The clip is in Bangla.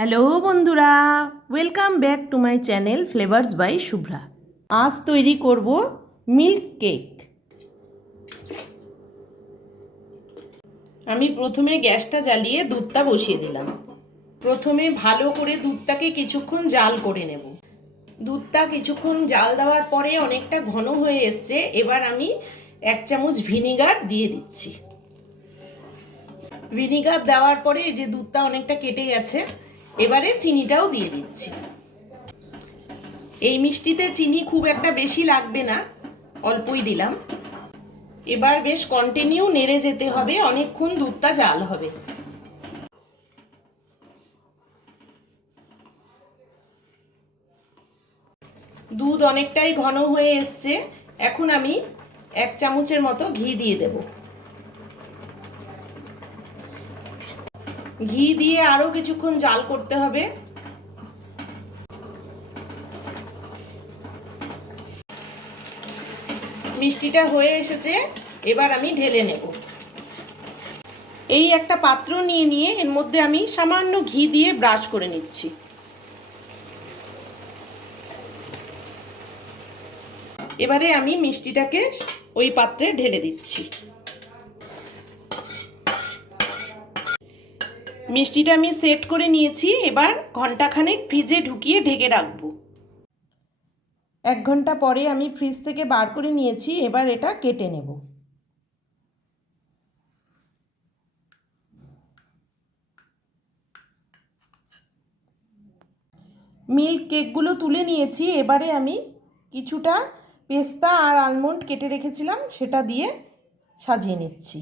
হ্যালো বন্ধুরা, welcome back to my channel flavours by Shubhra. আজ তৈরি করব মিল্ক কেক। আমি প্রথমে গ্যাসটা জ্বালিয়ে দুধটা বসিয়ে দিলাম। প্রথমে ভালো করে দুধটাকে কিছুক্ষণ জাল করে নেব। দুধটা কিছুক্ষণ জাল দেওয়ার পরে অনেকটা ঘন হয়ে এসছে। এবার আমি 1 চামচ ভিনিগার দিয়ে দিচ্ছি। ভিনিগার দেওয়ার পরে এই যে দুধটা অনেকটা কেটে গেছে, এবারে চিনিটাও দিয়ে দিচ্ছি। এই মিষ্টিতে চিনি খুব একটা বেশি লাগবে না, অল্পই দিলাম। এবার বেশ কন্টিনিউ নেড়ে যেতে হবে, অনেকক্ষণ দুধটা জাল হবে। দুধ অনেকটাই ঘন হয়ে এসছে। এখন আমি 1 চামচের মতো ঘি দিয়ে দেব। ঘি দিয়ে আরো কিছুক্ষণ জাল করতে হবে। মিষ্টিটা হয়ে এসেছে, এবার আমি ঢেলে নেব। এই একটা পাত্র নিয়ে এর মধ্যে আমি সামান্য ঘি দিয়ে ব্রাশ করে নিচ্ছি। এবারে আমি মিষ্টিটাকে ওই পাত্রে ঢেলে দিচ্ছি। মিষ্টিটা আমি সেট করে নিয়েছি। এবার ঘন্টাখানেক ফ্রিজে ঢুকিয়ে ঢেকে রাখবো। 1 ঘন্টা পরে আমি ফ্রিজ থেকে বার করে নিয়েছি। এবার এটা কেটে নেব। মিল্ক কেকগুলো তুলে নিয়েছি। এবারে আমি কিছুটা পেস্তা আর আলমন্ড কেটে রেখেছিলাম, সেটা দিয়ে সাজিয়ে নিচ্ছি।